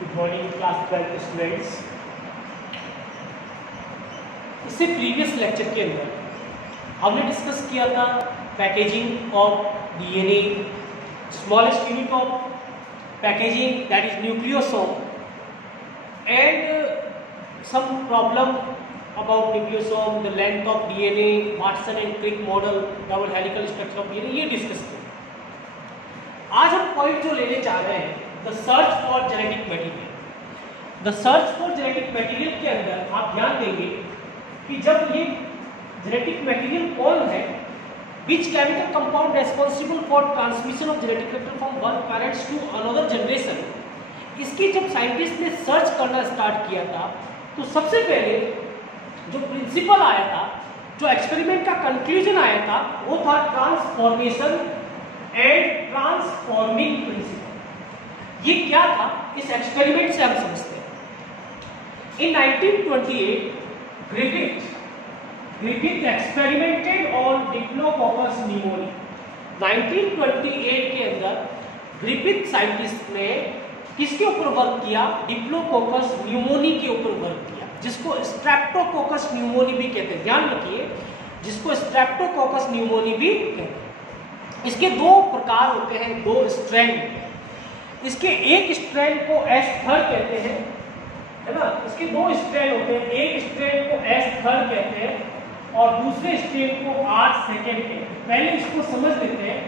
Good morning class 12 students. इससे previous lecture के अंदर हमने डिस्कस किया था packaging of DNA, smallest unit of packaging that is nucleosome, and some problem about nucleosome, the length of DNA, Watson and Crick model, double helical structure of DNA, ये discuss किया। आज हम point जो लेने चाह रहे हैं, the search for genetic material. The search for genetic material के अंदर आप ध्यान देंगे कि जब ये जेनेटिक मटेरियल कौन है, which chemical compound responsible for transmission of genetic vector from one parents to another generation, इसकी जब साइंटिस्ट ने सर्च करना स्टार्ट किया था तो सबसे पहले जो प्रिंसिपल आया था, जो एक्सपेरिमेंट का कंक्लूजन आया था, वो था ट्रांसफॉर्मेशन एंड ट्रांसफॉर्मिंग प्रिंसिपल। ये क्या था, इस एक्सपेरिमेंट से हम समझते हैं। इन 1928 Griffith experimented on diplococcus pneumoniae. 1928 के अंदर ग्रिफिथ साइंटिस्ट ने किसके ऊपर वर्क किया? डिप्लोकोकस न्यूमोनी के ऊपर वर्क किया, जिसको स्ट्रेप्टोकोकस न्यूमोनी भी कहते हैं। ध्यान रखिए, जिसको स्ट्रेप्टोकोकस न्यूमोनी भी कहते हैं। इसके दो प्रकार होते हैं, दो स्ट्रैंड। इसके एक स्ट्रैंड को एस-थर कहते हैं, है ना। इसके दो स्ट्रैंड होते हैं, एक स्ट्रैंड को एस-थर कहते हैं और दूसरे स्ट्रैंड को आर-सेकेंड कहते हैं। पहले इसको समझ लेते हैं।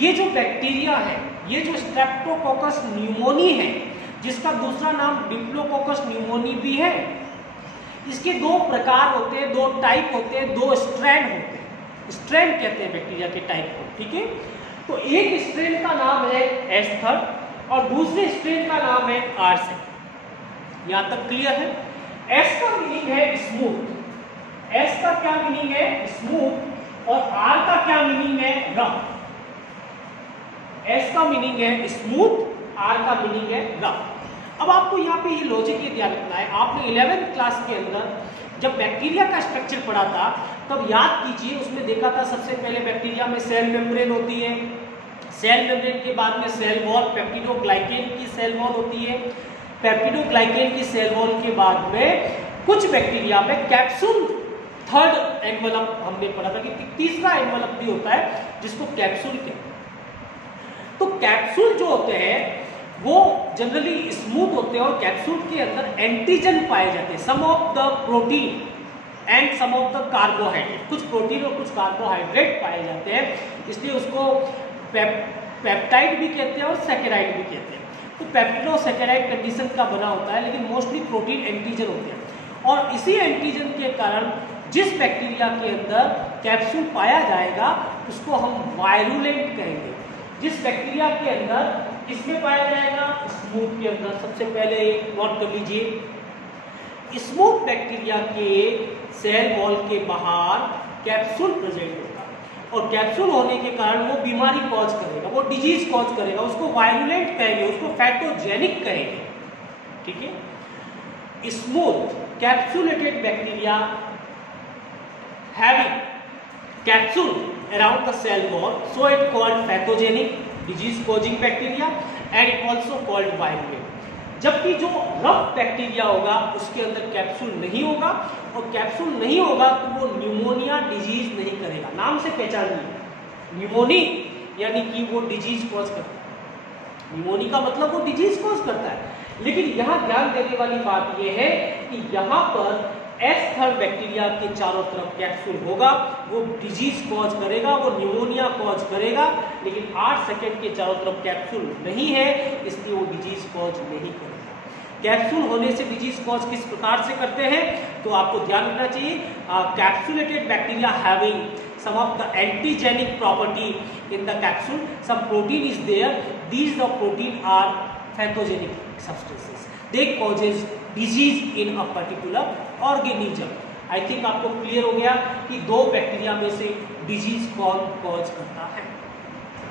ये जो बैक्टीरिया है, ये जो स्ट्रेप्टोकोकस न्यूमोनी है, जिसका दूसरा नाम डिप्लोकोकस न्यूमोनी भी है, इसके दो प्रकार होते हैं, दो टाइप होते हैं, दो स्ट्रैंड होते हैं। स्ट्रैंड कहते हैं बैक्टीरिया के टाइप को, ठीक है। तो एक स्ट्रैंड का नाम है एस-थर और दूसरे स्ट्रैंड का नाम है आर-सेकेंड। यहां तक क्लियर है? एस का मीनिंग है स्मूथ। एस का क्या मीनिंग है? स्मूथ। और आर का क्या मीनिंग है? रफ। एस का मीनिंग है स्मूथ, आर का मीनिंग है रफ। अब आपको यहाँ पे ये लॉजिक ये ध्यान रखना है। आपने 11th क्लास के अंदर जब बैक्टीरिया का स्ट्रक्चर पढ़ा था, तब याद कीजिए, उसमें देखा था सबसे पहले बैक्टीरिया में सेल मेम्ब्रेन होती है, सेल मेम्ब्रेन के बाद में सेल वॉल, पेप्टिडोग्लाइकेन की सेल वॉल होती है, पेप्टिडोग्लाइकेन की सेल वॉल के बाद में कुछ बैक्टीरिया में कैप्सूल थर्ड एनवलप हमने पढ़ा था कि तीसरा एनवलप भी होता है, जिसको कैप्सूल कहते हैं। तो कैप्सूल जो होते हैं वो जनरली स्मूथ होते हैं और कैप्सूल के अंदर एंटीजन पाए जाते हैं, some of the protein and some of the carbohydrate. कुछ प्रोटीन और कुछ कार्बोहाइड्रेट पाए जाते हैं, इसलिए उसको पेप्टाइड भी कहते हैं और सैकेराइड भी कहते हैं। तो पेप्टिडोसैकेराइड कंडीशन का बना होता है, लेकिन मोस्टली प्रोटीन एंटीजन होते हैं। और इसी एंटीजन के कारण जिस बैक्टीरिया के अंदर कैप्सूल पाया जाएगा उसको हम वायरुलेंट कहेंगे। जिस बैक्टीरिया के अंदर किसमें पाया जाएगा? स्मूथ के अंदर। सबसे पहले नोट कर लीजिए, स्मूथ बैक्टीरिया के सेल वॉल के बाहर कैप्सूल प्रेजेंट होगा और कैप्सूल होने के कारण वो बीमारी कॉज करेगा, वो डिजीज कॉज करेगा, उसको वायरुलेंट कहेंगे, उसको पैथोजेनिक कहेंगे, ठीक है। Smooth capsulated bacteria having capsule around the cell wall, so it called pathogenic disease causing bacteria and it also called virulent। जबकि जो रफ बैक्टीरिया होगा उसके अंदर कैप्सूल नहीं होगा, और कैप्सूल नहीं होगा तो वो न्यूमोनिया डिजीज नहीं करेगा। नाम से पहचानिए, न्यूमोनी यानी कि वो डिजीज कॉज करता है। न्यूमोनी का मतलब वो डिजीज कॉज करता है। लेकिन यहाँ ध्यान देने वाली बात यह है कि यहाँ पर एस-थर बैक्टीरिया के चारों तरफ कैप्सूल होगा, वो डिजीज कॉज करेगा, वो न्यूमोनिया कॉज करेगा, लेकिन आर-सेकेंड के चारों तरफ कैप्सूल नहीं है, इसलिए वो डिजीज कॉज नहीं करेगा। कैप्सूल होने से डिजीज कॉज किस प्रकार से करते हैं, तो आपको ध्यान रखना चाहिए। Capsulated bacteria having some of the antigenic property in the capsule, some protein is there, these the protein are pathogenic substances, they causes disease in a particular organism। I think आपको क्लियर हो गया कि दो bacteria में से disease कौन cause करता है।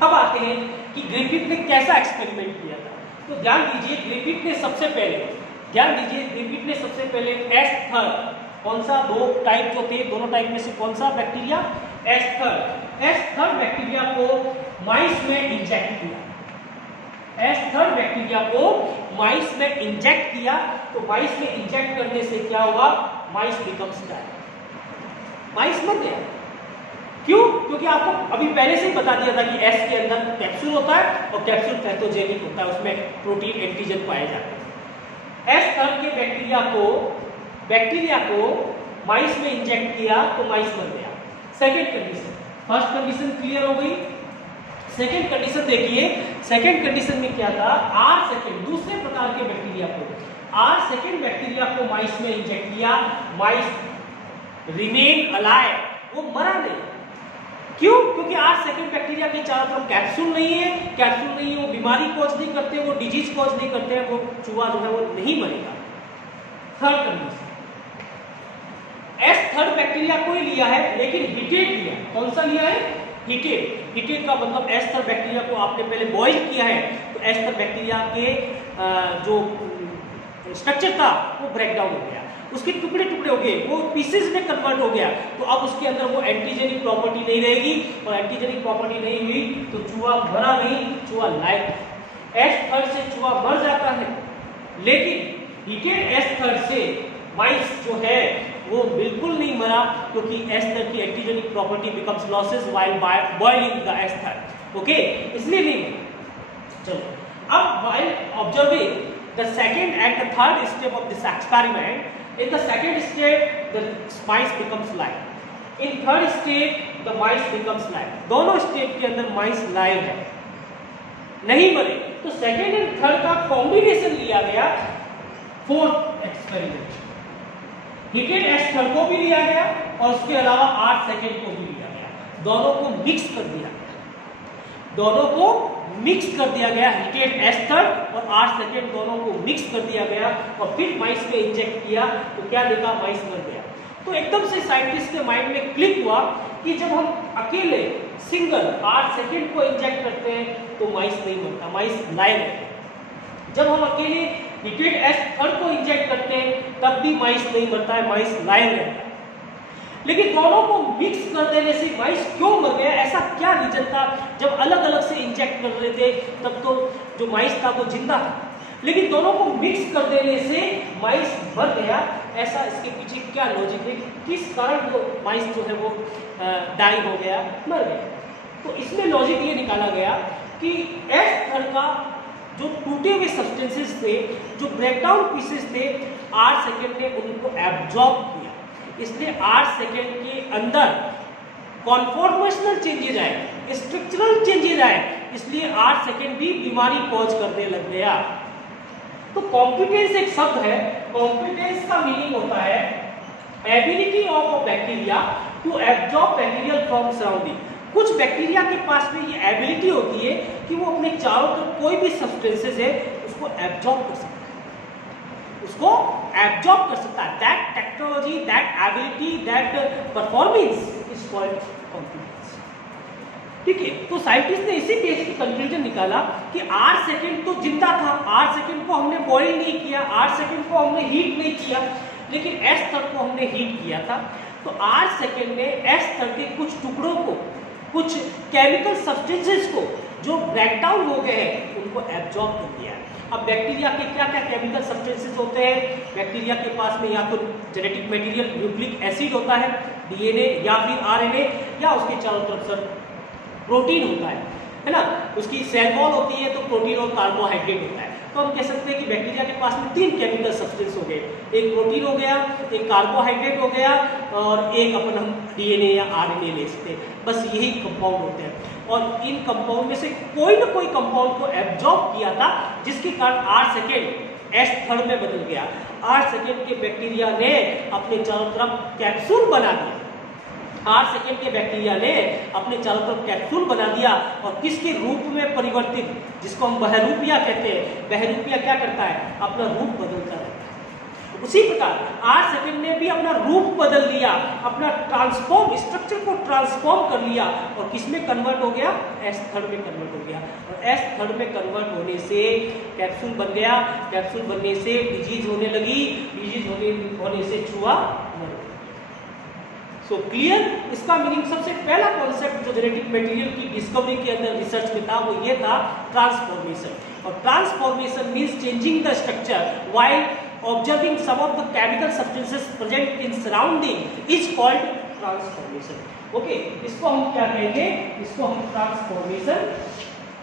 अब आते हैं कि ग्रिफिथ ने कैसा एक्सपेरिमेंट किया था। तो ध्यान दीजिए, ग्रिफिथ ने सबसे पहले एस-थर, कौन सा, दो टाइप जो थे, दोनों टाइप में से कौन सा बैक्टीरिया? एस-थर बैक्टीरिया को माइस में इंजेक्ट किया। एस थर्ड बैक्टीरिया को माइस में इंजेक्ट किया, तो माइस में इंजेक्ट करने से क्या हुआ, माइस बिकम्स डाई, माइस मर गया। क्यों? क्योंकि आपको अभी पहले से ही बता दिया था कि एस के अंदर कैप्सूल होता है और कैप्सूल पैथोजेनिक होता है, उसमें प्रोटीन एंटीजन पाए जाते हैं। एस थर्ड के बैक्टीरिया को माइस में इंजेक्ट किया तो माइस मर गया। Second condition, first condition clear हो गई। सेकेंड कंडीशन देखिए, सेकेंड कंडीशन में क्या था, आर सेकेंड दूसरे प्रकार के बैक्टीरिया को, आर सेकेंड बैक्टीरिया को माइस में इंजेक्ट किया, माइस रिमेन अलाइव, वो मरा नहीं। क्यों? क्योंकि आर सेकेंड बैक्टीरिया के चारों तरफ कैप्सूल नहीं है, कैप्सूल नहीं है, वो बीमारी कॉज नहीं करते, वो डिजीज कॉज नहीं करते, वो चूहा जो है वो नहीं मरेगा। Third condition, S third bacteria को ही लिया है लेकिन हीटेड लिया। कौन सा लिया है? हीटेड। हीटेड का मतलब एस थर्ड बैक्टीरिया को आपने पहले बॉइल किया है, तो एस थर्ड बैक्टीरिया के जो स्ट्रक्चर था वो ब्रेक डाउन हो गया, उसके टुकड़े टुकड़े हो गए, वो पीसेस में कन्वर्ट हो गया, तो अब उसके अंदर वो एंटीजेनिक प्रॉपर्टी नहीं रहेगी, और एंटीजेनिक प्रॉपर्टी नहीं हुई तो चूहा मरा नहीं, चूहा लाइव। एस थर्ड से चूहा मर जाता है, लेकिन हीटेड एस थर्ड से माइस जो है वो बिल्कुल नहीं मरा, क्योंकि एस थर्ड की antigenic property becomes losses while boiling the S third. Okay, इसलिए नहीं। चलो, अब while observing the second and the third step of this experiment, in the second step the mice becomes live, in third step the mice becomes live। दोनों step के अंदर माइस live है, नहीं मरे, तो सेकेंड एंड थर्ड का combination लिया गया fourth experiment. Heated S third को भी लिया गया और उसके अलावा 8 सेकेंड को भी लिया गया, दोनों को मिक्स कर दिया गया, दोनों को मिक्स कर दिया गया, हीटेड एस थर्ड और 8 सेकेंड दोनों को मिक्स कर दिया गया, और फिर माइस में इंजेक्ट किया तो क्या देखा, माइस मर गया। तो एकदम से साइंटिस्ट के माइंड में क्लिक हुआ कि जब हम अकेले सिंगल 8 सेकेंड को इंजेक्ट करते हैं तो माइस नहीं मरता, माइस लाइव है। जब हम अकेले हीटेड एस थर्ड को इंजेक्ट करते हैं तब भी माइस नहीं मरता है, माइस लाइव रहता है। लेकिन दोनों को मिक्स कर देने से माइस क्यों मर गया, ऐसा क्या रीजन था? जब अलग अलग से इंजेक्ट कर रहे थे तब तो जो माइस था वो जिंदा था, लेकिन दोनों को मिक्स कर देने से माइस मर गया। ऐसा इसके पीछे क्या लॉजिक है, किस कारण वो माइस जो है वो डाई हो गया, मर गया? तो इसमें लॉजिक ये निकाला गया कि एस थर्ड का जो टूटे हुए सब्सटेंसेस थे, जो ब्रेकडाउन पीसेस थे, 8 सेकेंड ने उनको एब्जॉर्ब किया, इसलिए 8 सेकेंड के अंदर कॉन्फॉर्मेशनल चेंजेज आए, स्ट्रक्चरल चेंजेज आए, इसलिए 8 सेकेंड भी बीमारी कॉज करने लग गया। तो कॉम्पिटेंस एक शब्द है, कॉम्पिटेंस का मीनिंग होता है ability of a bacteria to absorb bacterial from surrounding. कुछ बैक्टीरिया के पास में ये एबिलिटी होती है कि वो अपने चारों तरफ कोई भी सब्सटेंसेस है उसको एब्जॉर्ब कर सकता है, उसको एब्जॉर्ब कर सकता है। That technology, that ability, that performance is called competence. ठीक है, तो साइंटिस्ट ने इसी केस की कंक्लूजन निकाला कि 8 सेकेंड तो जिंदा था, 8 सेकेंड को हमने बॉइल नहीं किया, 8 सेकेंड को हमने हीट नहीं किया, लेकिन एस थर्ड को हमने हीट किया था, तो 8 सेकेंड में एस थर्ड के कुछ टुकड़ों को, कुछ केमिकल सब्सटेंसेस को जो ब्रेकडाउन हो गए हैं उनको एब्जॉर्ब कर दिया। अब बैक्टीरिया के क्या क्या केमिकल सब्सटेंसेस होते हैं? बैक्टीरिया के पास में या तो जेनेटिक मटेरियल न्यूक्लिक एसिड होता है, डीएनए या फिर आरएनए, या उसके चारों तरफ सर प्रोटीन होता है ना, उसकी सेल वॉल होती है तो प्रोटीन और कार्बोहाइड्रेट होता है। तो हम कह सकते हैं कि बैक्टीरिया के पास में 3 केमिकल सब्सटेंस हो गए, एक प्रोटीन हो गया, एक कार्बोहाइड्रेट हो गया, और एक अपन हम डीएनए या आरएनए ले सकते हैं। बस यही कंपाउंड होते हैं, और इन कंपाउंड में से कोई ना कोई कंपाउंड को एब्जॉर्ब किया था, जिसके कारण 8 सेकेंड एस थर्ड में बदल गया। 8 सेकेंड के बैक्टीरिया ने अपने चारों तरफ कैप्सूल बना दिया, 8 सेकेंड के बैक्टीरिया ने अपने चारों तरफ कैप्सूल बना दिया, और किसके रूप में परिवर्तित, जिसको हम बहरूपिया कहते हैं। बहरूपिया क्या करता है? अपना रूप बदलता रहता है। उसी प्रकार 8 सेकेंड ने भी अपना रूप बदल लिया, अपना ट्रांसफॉर्म, स्ट्रक्चर को ट्रांसफॉर्म कर लिया, और किसमें कन्वर्ट हो गया? एस थर्ड में कन्वर्ट हो गया, और एस थर्ड में कन्वर्ट होने से कैप्सूल बन गया, कैप्सूल बनने से डिजीज होने लगी, डिजीज होने से चूहा मर गया। So clear? इसका मीनिंग, सबसे पहला कॉन्सेप्ट जो जेनेटिक मटेरियल की डिस्कवरी के अंदर रिसर्च में था वो ये था, ट्रांसफॉर्मेशन। और transformation means changing the structure while observing some of the chemical substances present in surrounding is called transformation. Okay, इसको हम क्या कहेंगे, इसको हम ट्रांसफॉर्मेशन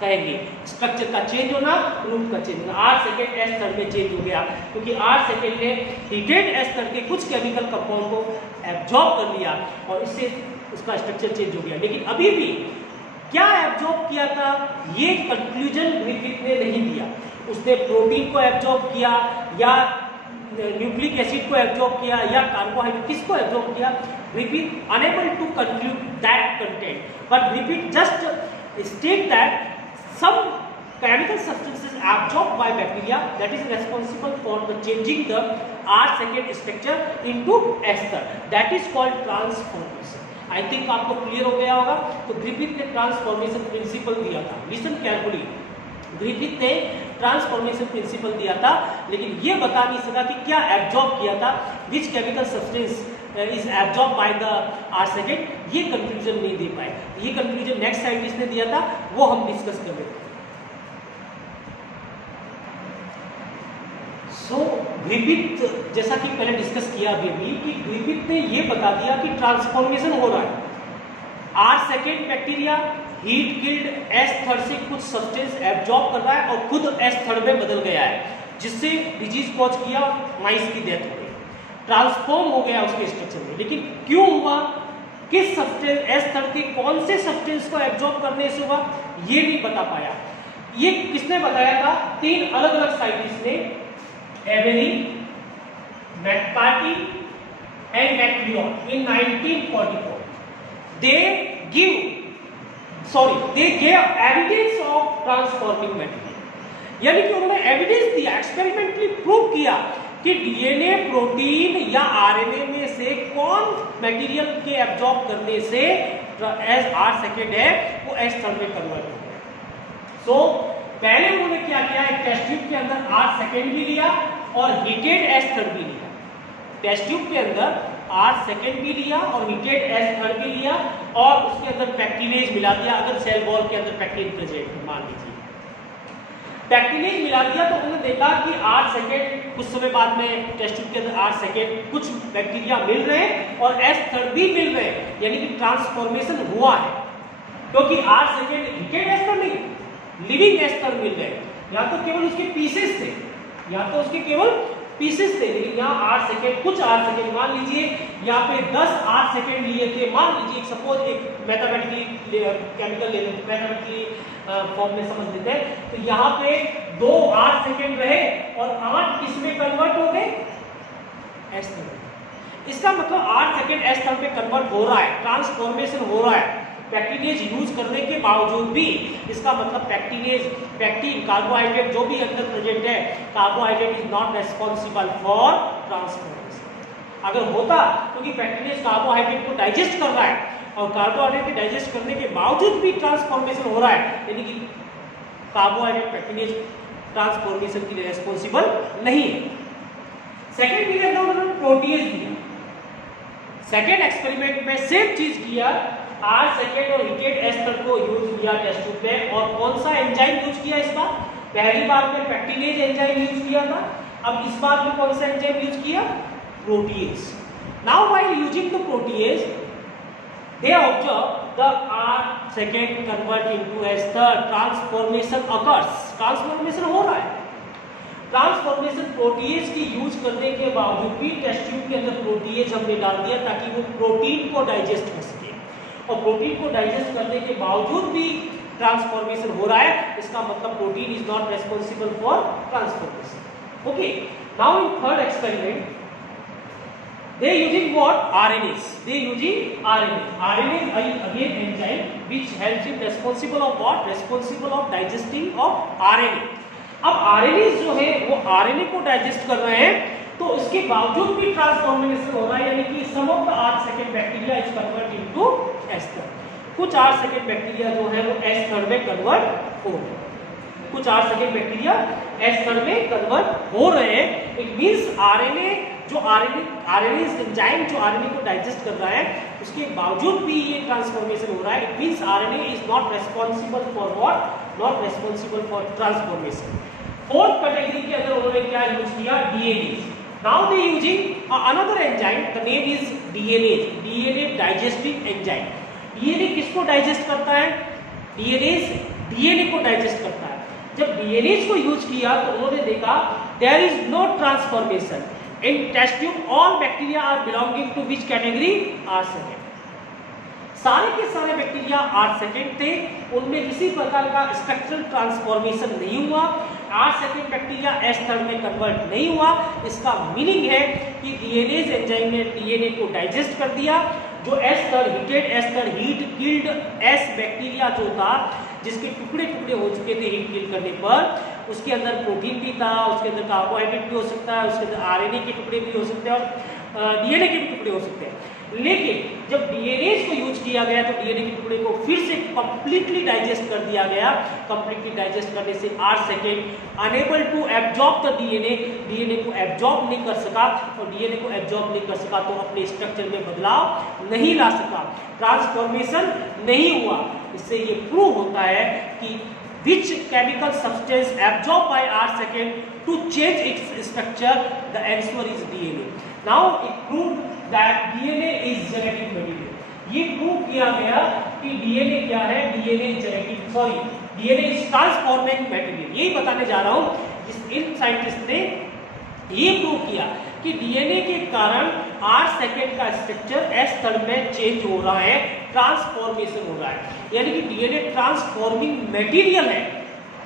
कहेंगे। स्ट्रक्चर का चेंज होना, रूप का चेंज होना। 8 सेकेंड एस थर्ड में चेंज हो गया क्योंकि 8 सेकेंड में हीटेड एस थर्ड के कुछ केमिकल कंपाउंड को एब्जॉर्ब कर लिया और इससे उसका स्ट्रक्चर चेंज हो गया। लेकिन अभी भी क्या एब्जॉर्ब किया था, ये कंक्लूजन ग्रिफिथ ने नहीं दिया। उसने प्रोटीन को एब्जॉर्ब किया या न्यूक्लिक एसिड को एब्जॉर्ब किया या कार्बोहाइड्रेट, किसको एब्जॉर्ब किया, Griffith unable to conclude that content, but Griffith just state that some chemical substances absorbed by bacteria that is responsible for the changing the R second structure into ester, that is called transformation। I think आपको clear हो गया होगा। तो Griffith ने transformation principal दिया था, listen carefully. Griffith ने transformation principal दिया था, लेकिन ये बता नहीं सका कि क्या एब्जॉर्ब किया था, which chemical substance is absorb by the R second, ये कंक्लूजन नहीं दे पाए। ये कंक्लूजन नेक्स्ट साइंटिस्ट ने दिया था, वो हम डिस्कस कर रहे थे। सो ग्रिफिथ, जैसा कि पहले डिस्कस किया अभी कि ग्रिफिथ ने ये बता दिया कि ट्रांसफॉर्मेशन हो रहा है। R second bacteria heat killed S third से कुछ सब्सटेंस एब्जॉर्ब कर रहा है और खुद एस थर्ड में बदल गया है, जिससे डिजीज कॉज किया, माइस की डेथ हो गई, ट्रांसफॉर्म हो गया उसके स्ट्रक्चर में। लेकिन क्यों हुआ, किस सब्सटेंस, एस थर्ड के कौन से सब्सटेंस को एब्जॉर्ब करने से हुआ, ये नहीं बता पाया। ये किसने बताया था, 3 अलग अलग साइंटिस्ट ने, Avery, McCarty and MacLeod in 1944। they gave evidence of transforming material, यानी कि उन्होंने एविडेंस दिया, एक्सपेरिमेंटली प्रूव किया कि डीएनए, प्रोटीन या आरएनए में से कौन मटेरियल के एब्जॉर्ब करने से एस आर सेकेंड है वो एस थर्ड में कन्वर्ट हो गया। सो पहले उन्होंने क्या किया, एक टेस्ट ट्यूब के अंदर आर सेकेंड भी लिया और हीटेड एस थर्ड भी लिया। टेस्ट ट्यूब के अंदर आर सेकेंड भी लिया और हीटेड एस थर्ड भी लिया और उसके अंदर पैक्टिनेज मिला दिया। अगर सेल वॉल के अंदर पैक्टिन प्रेजेंट है, मान लीजिए पैक्टिनेज मिला दिया, तो उन्होंने देखा कि आर सेकेंड, कुछ समय बाद में टेस्ट ट्यूब के अंदर आर सेकेंड कुछ बैक्टीरिया मिल रहे हैं और एस थर्ड भी मिल रहे हैं, यानी कि ट्रांसफॉर्मेशन हुआ है। क्योंकि R second heated S third नहीं, लिविंग एस थर्ड मिल रहे हैं। या तो केवल उसके पीसेस थे, या तो उसके केवल पीसेस थे, लेकिन यहाँ 8 सेकेंड, कुछ 8 सेकेंड, मान लीजिए यहाँ पे 10 8 सेकेंड लिए थे, मान लीजिए सपोज एक मैथमेटिकली केमिकल ले लेते, मैथमेटिकली फॉर्म में समझ लेते हैं। तो यहाँ पे 2 8 सेकेंड रहे और 8 किसमें कन्वर्ट हो गए, एस थर्ड। इसका मतलब 8 सेकेंड एस थर्ड में कन्वर्ट हो रहा है, ट्रांसफॉर्मेशन हो रहा है पैक्टिनेज यूज करने के बावजूद भी। इसका मतलब पैक्टिनेज, पैक्टिन, कार्बोहाइड्रेट जो भी अंदर प्रेजेंट है, carbohydrate is not responsible for transformation. अगर होता, क्योंकि पैक्टिनेज कार्बोहाइड्रेट को डाइजेस्ट कर रहा है और कार्बोहाइड्रेट को डाइजेस्ट करने के बावजूद भी ट्रांसफॉर्मेशन हो रहा है, यानी कि कार्बोहाइड्रेट पैक्टिनेज ट्रांसफॉर्मेशन के लिए रेस्पॉन्सिबल नहीं है। सेकेंड पीरियड में उन्होंने प्रोटीएज दिया। सेकेंड एक्सपेरिमेंट में सेम चीज किया, आर सेकेंड और हीटेड एस थर्ड को यूज किया टेस्ट ट्यूब में, और कौन सा एंजाइम यूज किया इस बार, पहली बार में पैक्टिनेज एंजाइम यूज किया था, अब इस बार में कौन सा एंजाइम यूज किया, protease. Now while using the protease they observe the R second convert into S third, transformation occurs, transformation हो रहा है। ट्रांसफॉर्मेशन प्रोटीएज की यूज करने के बावजूद भी टेस्ट ट्यूब के अंदर प्रोटीएज हमने डाल दिया ताकि वो प्रोटीन को डाइजेस्ट कर सके, और प्रोटीन को डाइजेस्ट करने के बावजूद भी ट्रांसफॉर्मेशन हो रहा है। इसका मतलब protein is not responsible for transformation. Okay, now in third experiment they using what, RNAs, they using RNA again enzyme which helps in responsible of what, responsible of digesting of RNA। अब RNA जो है वो RNA को digest कर रहे हैं, तो इसके बावजूद भी ट्रांसफॉर्मेशन हो रहा है, यानी कि some of the 8 second bacteria is convert into S third. कुछ 8 सेकेंड बैक्टीरिया जो है वो एस थर्ड में कन्वर्ट हो गए, कुछ 8 सेकेंड बैक्टीरिया एस थर्ड में कन्वर्ट हो रहे हैं। इट मींस आरएनए जो आरएनए एंजाइम जो आरएनए को डाइजेस्ट कर रहा है, उसके बावजूद भी ये ट्रांसफॉर्मेशन हो रहा है। It means RNA is not responsible for what, not responsible for transformation. Fourth category के अंदर उन्होंने क्या यूज किया, DNA. Now they using another enzyme, the name is DNA, DNA digestive enzyme. DNA किसको डाइजेस्ट करता है, डीएनए को digest करता है। जब डीएनए को यूज किया तो उन्होंने देखा there is no transformation in test tube, all bacteria are belonging to which category, R second. सारे के सारे बैक्टीरिया आर सेकेंड थे, उनमें किसी प्रकार का स्ट्रक्चरल ट्रांसफॉर्मेशन नहीं हुआ, R second bacteria S third में कन्वर्ट नहीं हुआ। इसका मीनिंग है कि डीएनए एंजाइम ने डीएनए को डाइजेस्ट कर दिया। जो S third heat killed S bacteria जो था, जिसके टुकड़े टुकड़े हो चुके थे हीट किल करने पर, उसके अंदर प्रोटीन भी था, उसके अंदर कार्बोहाइड्रेट भी हो सकता है, उसके अंदर आरएनए के टुकड़े भी हो सकते हैं और डीएनए के भी टुकड़े हो सकते हैं। लेकिन जब डीएनए को यूज किया गया तो डीएनए के टुकड़े को फिर से कंप्लीटली डाइजेस्ट कर दिया गया। कंप्लीटली डाइजेस्ट करने से R second unable to absorb the DNA को एब्जॉर्ब नहीं कर सका, और डीएनए को एब्जॉर्ब नहीं कर सका तो अपने स्ट्रक्चर में बदलाव नहीं ला सका, ट्रांसफॉर्मेशन नहीं हुआ। इससे ये प्रूव होता है कि which chemical substance absorbed by R second to change its structure, the answer is DNA. Now it proved that DNA is genetic material. ये प्रूव किया गया कि डीएनए क्या है, DNA DNA is transforming material. यही बताने जा रहा हूं। इन साइंटिस्ट ने ये प्रूव किया कि डीएनए के कारण आर सेकेंड का स्ट्रक्चर एस थर्ड में चेंज हो रहा है, ट्रांसफॉर्मेशन हो रहा है, यानी कि डीएनए ट्रांसफॉर्मिंग मटेरियल है।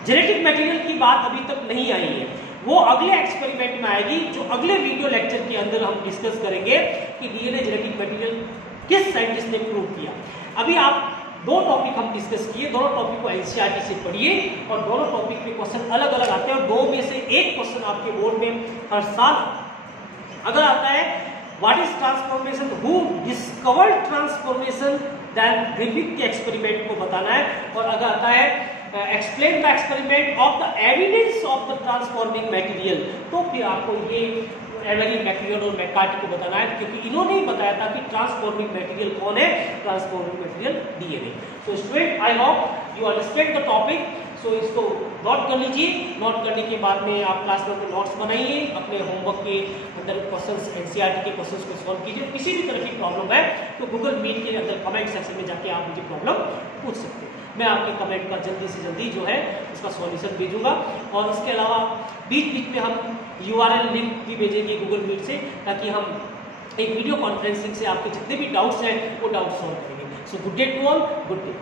जेनेटिक मटेरियल की बात अभी तक नहीं आई है, वो अगले एक्सपेरिमेंट में आएगी, जो अगले वीडियो लेक्चर के अंदर हम डिस्कस करेंगे कि डीएनए जेनेटिक मटेरियल किस साइंटिस्ट ने प्रूव किया। अभी आप दो टॉपिक हम डिस्कस किए, दोनों टॉपिक को एनसीईआरटी से पढ़िए और दोनों टॉपिक के क्वेश्चन अलग अलग आते हैं, और दो में से एक क्वेश्चन आपके बोर्ड में हर साल अगर आता है what is transformation, who discovered transformation, then Griffith के एक्सपेरिमेंट को बताना है। और अगर आता है explain the experiment of the evidence of the transforming material, तो फिर आपको ये एवरी मैकलियोड और मैकार्टी को बताना है, क्योंकि इन्होंने ही बताया था कि ट्रांसफॉर्मिंग मटेरियल कौन है, transforming material DNA. So student, I hope you understand the topic. So इसको नोट कर लीजिए, नोट करने के बाद में आप क्लास में अपने नोट्स बनाइए, अपने होमवर्क के अंदर क्वेश्चंस एनसीईआरटी के क्वेश्चंस को सॉल्व कीजिए। किसी भी तरह की प्रॉब्लम है तो गूगल मीट के अंदर कमेंट सेक्शन में जाके आप मुझे प्रॉब्लम पूछ सकते हैं, मैं आपके कमेंट का जल्दी से जल्दी जो है उसका सॉल्यूशन भेजूंगा। और इसके अलावा बीच बीच में हम URL लिंक भी भेजेंगे गूगल मीट से, ताकि हम एक वीडियो कॉन्फ्रेंसिंग से आपके जितने भी डाउट्स हैं वो डाउट सॉल्व करेंगे। So good day to all, good day.